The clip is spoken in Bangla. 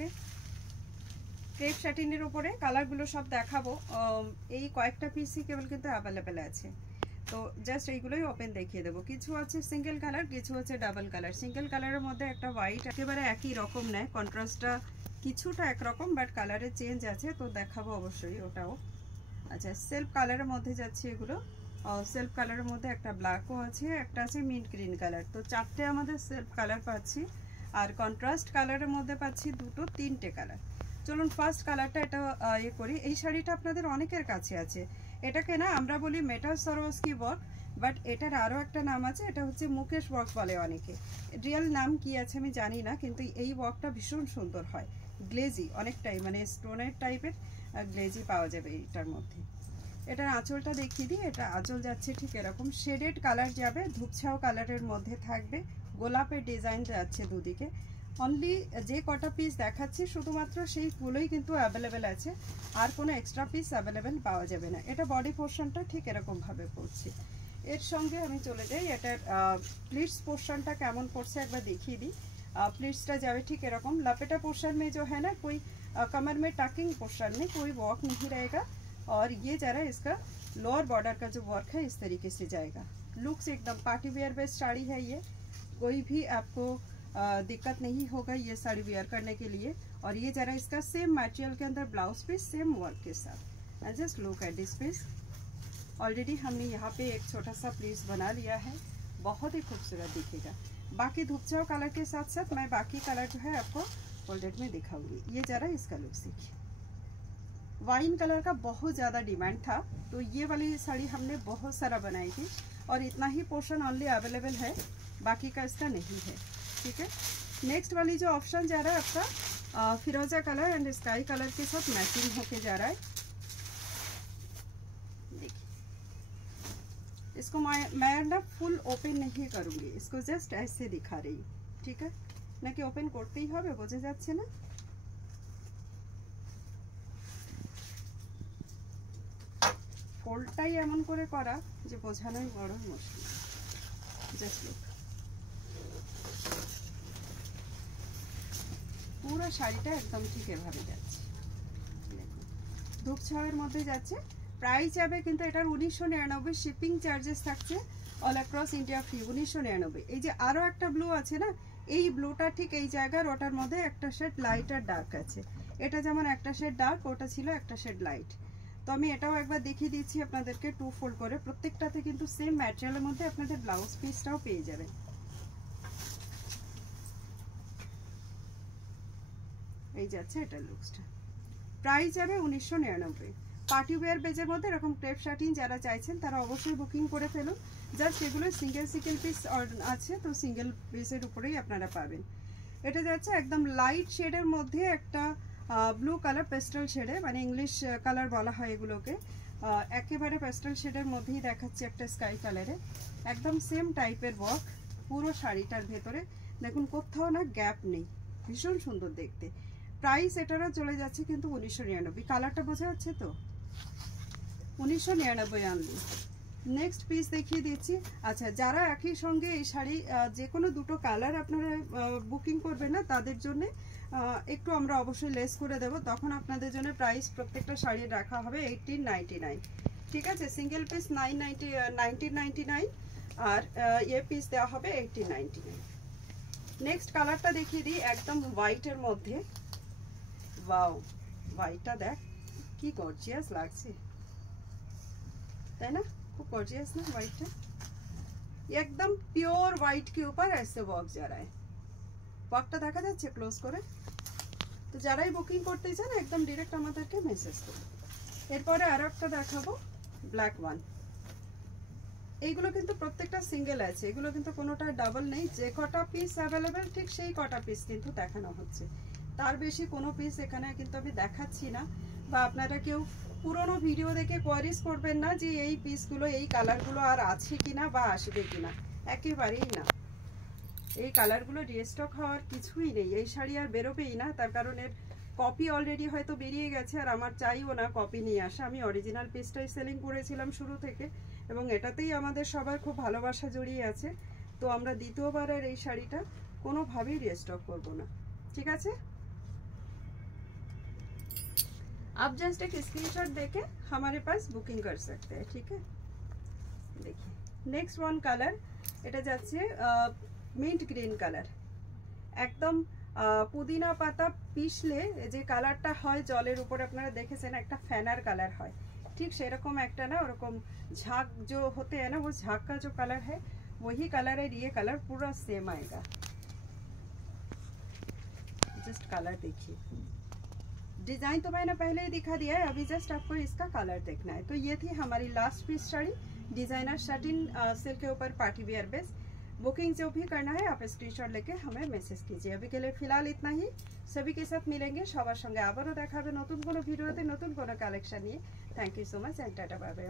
ওকে, ক্রেপ স্যাটিনের উপরে কালারগুলো সব দেখাবো। এই কয়েকটা পিসই কেবল কিন্তু অ্যাভেলেবেল আছে, তো জাস্ট এইগুলোই ওপেন দেখিয়ে দেবো। কিছু আছে সিঙ্গেল কালার, কিছু আছে ডাবল কালার। সিঙ্গেল কালারের মধ্যে একটা হোয়াইট একেবারে একই রকম নেয়, কন্ট্রাস্টটা কিছুটা একরকম বাট কালারের চেঞ্জ আছে, তো দেখাবো অবশ্যই ওটাও। আচ্ছা, সেলফ কালারের মধ্যে যাচ্ছে এগুলো। সেলফ কালারের মধ্যে একটা ব্ল্যাকও আছে, একটা আছে মিন্ট গ্রিন কালার। তো চারটে আমাদের সেলফ কালার পাচ্ছি, আর কন্ট্রাস্ট কালারের মধ্যে পাচ্ছি দুটো, তিনটে কালার। চলুন ফার্স্ট কালারটা এটা ইয়ে করি। এই শাড়িটা আপনাদের অনেকের কাছে আছে, এটাকে না আমরা বলি মেটাল সরোস্কি ওয়ার্ক, বাট এটার আরও একটা নাম আছে, এটা হচ্ছে মুকেশ ওয়ার্ক বলে অনেকে। রিয়েল নাম কি আছে আমি জানি না, কিন্তু এই ওয়ার্কটা ভীষণ সুন্দর হয়, গ্লেজি অনেকটাই, মানে স্টোনের টাইপের গ্লেজি পাওয়া যাবে এইটার মধ্যে। এটার আঁচলটা দেখিয়ে দিই। এটা আঁচল যাচ্ছে ঠিক এরকম শেডেড কালার যাবে, ধূপছাও কালারের মধ্যে থাকবে, গোলাপের ডিজাইন যাচ্ছে দুদিকে। অনলি যে কটা পিস দেখাচ্ছি শুধুমাত্র সেইগুলোই কিন্তু অ্যাভেলেবেল আছে, আর কোনো এক্সট্রা পিস অ্যাভেলেবেল পাওয়া যাবে না। এটা বডি পোর্শনটা ঠিক এরকমভাবে পড়ছে। এর সঙ্গে আমি চলে যাই, এটার প্লিটস পোর্শনটা কেমন পড়ছে একবার দেখিয়ে দিই। प्लीट्सटा जावे ठीक एरकम। लपेटा पोर्शन में जो है ना कोई कमर में टकिंग पोर्शन में कोई वर्क नहीं रहेगा, और ये जरा इसका लोअर बॉर्डर का जो वर्क है इस तरीके से जाएगा। लुक्स एकदम पार्टी वेयर बेस्ड साड़ी है ये, कोई भी आपको दिक्कत नहीं होगा ये साड़ी वेयर करने के लिए। और ये जरा इसका सेम मटेरियल के अंदर ब्लाउज पीस सेम वर्क के साथ। And just look at this piece. Already हमने यहाँ पे एक छोटा सा प्लीट्स बना लिया है, बहुत ही खूबसूरत दिखेगा। बाकी धूपचाव कलर के साथ साथ मैं बाकी कलर जो है आपको फोल्डेड में दिखाऊंगी। ये जरा इसका लुक देखिए, वाइन कलर का बहुत ज़्यादा डिमांड था, तो ये वाली साड़ी हमने बहुत सारा बनाई थी, और इतना ही पोर्शन ऑनली अवेलेबल है, बाकी का इसका नहीं है। ठीक है, नेक्स्ट वाली जो ऑप्शन जा रहा है आपका फिरोजा कलर एंड स्काई कलर के साथ मैचिंग होके जा रहा है। देखिए, इसको मैं ना फुल ओपन नहीं करूँगी, इसको जस्ट ऐसे दिखा रही हूँ। ठीक है, ना कि ओपन करते ही হবে, বোঝা যাচ্ছে না। ফোল্ডটাই এমন করে করা যে বোঝানোই বড় মুশকিল। জাস্ট লুক, পুরো শাড়িটা একদম ঠিক এভাবে যাচ্ছে। দেখুন, ধূপছাওয়ের মধ্যে যাচ্ছে। প্রাইস যাবে কিন্তু এটার 1999, শিপিং চার্জেস থাকছে অল অ্যাক্রস ইন্ডিয়া ফ্রি 1999। এই যে আরও একটা ব্লু আছে না, এই ব্লুটা ঠিক এই জায়গার, ওটার মধ্যে একটা শেড লাইট আর ডার্ক আছে। এটা যেমন একটা শেড ডার্ক, ওটা ছিল একটা শেড লাইট। তো আমি এটাও একবার দেখিয়ে দিচ্ছি আপনাদেরকে টু ফোল্ড করে। প্রত্যেকটাতে কিন্তু সেম ম্যাটেরিয়ালের মধ্যে আপনাদের ব্লাউজ পিসটাও পেয়ে যাবেন। এই যাচ্ছে এটার লুকসটা। প্রাইস যাবে 1999। পার্টি ওয়্যার বেজের মধ্যে এরকম ক্রেপ শার্টিন যারা চাইছেন তারা অবশ্যই বুকিং করে ফেলুন। জাস্ট এগুলো সিঙ্গেল পিস আছে, তো সিঙ্গেল পিসের উপরেই আপনারা পাবেন। এটা যাচ্ছে একদম লাইট শেডের মধ্যে একটা ব্লু কালার, পেস্টাল শেডে, মানে ইংলিশ কালার বলা হয় এগুলোকে। একেবারে পেস্টাল শেডের মধ্যেই দেখাচ্ছে একটা স্কাই কালারে, একদম সেম টাইপের ওয়ার্ক পুরো শাড়িটার ভেতরে। দেখুন কোথাও না গ্যাপ নেই, ভীষণ সুন্দর দেখতে। প্রাইস এটারও চলে যাচ্ছে কিন্তু 1999। কালারটা বোঝা যাচ্ছে তো, 1999 আনলি। নেক্সট পিস দেখিয়ে দিচ্ছি। আচ্ছা, যারা একই সঙ্গে এই শাড়ি যে কোনো দুটো কালার আপনারা বুকিং করবেন না, তাদের জন্য একটু আমরা অবশ্যই লেস করে দেব, তখন আপনাদের জন্য প্রাইস প্রত্যেকটা শাড়ির রাখা হবে 1899। ঠিক আছে, সিঙ্গেল পিস 1999 আর এ পিস দেওয়া হবে 1899। নেক্সট কালারটা দেখিয়ে দিই, একদম হোয়াইটের মধ্যে। ওয়াও, হোয়াইটটা দেখ কি গর্জিয়াস লাগছে, তাই না? खूब गॉर्जियस ना व्हाइट है, एकदम प्योर व्हाइट के ऊपर ऐसे वर्क जा रहा है। वर्कটা দেখা যাচ্ছে ক্লোজ করে। তো যারাই বুকিং করতে চান একদম ডাইরেক্ট আমাদেরকে মেসেজ করুন। এরপরে আরেকটা দেখাবো, ব্ল্যাক ওয়ান। এইগুলো কিন্তু প্রত্যেকটা সিঙ্গেল আছে, এগুলো কিন্তু কোনোটা ডাবল নেই। যে কটা পিস অ্যাভেলেবেল ঠিক সেই কটা পিস কিন্তু দেখানো হচ্ছে, তার বেশি কোনো পিস এখানে কিন্তু আমি দেখাচ্ছি না। বা আপনারা কেউ পুরনো ভিডিও দেখে কোয়ারিজ করবেন না যে এই পিসগুলো এই কালারগুলো আর আছে কিনা বা আসবে কিনা, একেবারেই না। এই কালারগুলো রিস্টক হওয়ার কিছুই নেই, এই শাড়ি আর বেরোবেই না। তার কারণ এর কপি অলরেডি হয়তো বেরিয়ে গেছে, আর আমার চাইও না কপি নিয়ে আসা। আমি অরিজিনাল পিসটাই সেলিং করেছিলাম শুরু থেকে, এবং এটাতেই আমাদের সবার খুব ভালোবাসা জড়িয়ে আছে। তো আমরা দ্বিতীয়বার আর এই শাড়িটা কোনোভাবেই রিস্টক করব না। ঠিক আছে, आप जस्ट एक स्क्रीनशॉट देके हमारे पास बुकिंग कर सकते हैं, ठीक है। देखिए नेक्स्ट वन कलर, এটা যাচ্ছে মিন্ট গ্রিন কালার, একদম পুদিনা পাতা পিষলে যে কালারটা হয় জলের উপরে আপনারা দেখেছেন একটা ফ্যানার কালার হয়, ठीक সেরকম একটা না, ওরকম झाग जो होते हैं ना वो झाग का जो कलर है वही कलर है, ये कलर पूरा सेम आएगा। जस्ट कलर देखिए, डिजाइन तो मैंने पहले ही दिखा दिया है, अभी जस्ट आपको इसका कलर देखना है। तो ये थी हमारी last piece sari, designer satin silk के ऊपर पार्टी वेयर बेस। बुकिंग जो भी करना है आप स्क्रीनशॉट लेके हमें मैसेज कीजिए। अभी के लिए फिलहाल इतना ही, सभी के साथ मिलेंगे সবার সঙ্গে আবারও দেখা হবে নতুন কোনো ভিডিওতে নতুন কোনো কালেকশন নিয়ে। Thank you so much and tata bye by.